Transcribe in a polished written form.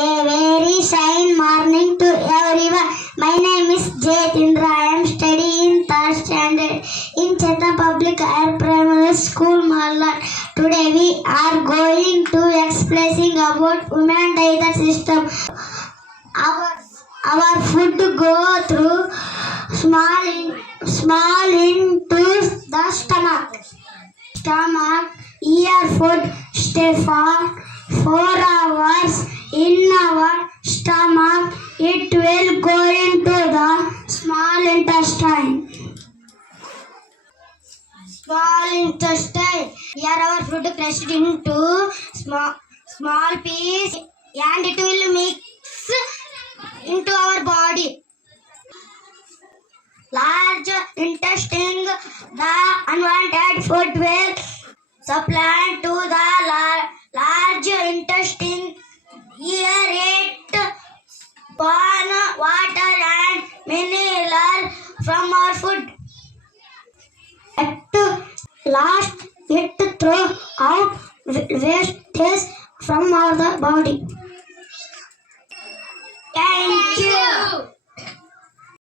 A very fine morning to everyone. My name is Jayatindra. I am studying in third standard in Chetan Public Higher Primary School, Malad. Today we are going to explaining about human digestive system. Our our food go through small into the stomach. Here food stay for 4 hours in our stomach. It will go into the small intestine. Small intestine. Here our food pressed into small piece and it will mix into our body. Large intestine, the unwanted food will supply to the large intestine. Here it burn water and mineral from our food. At last, it throw out wastage from our body. Thank you.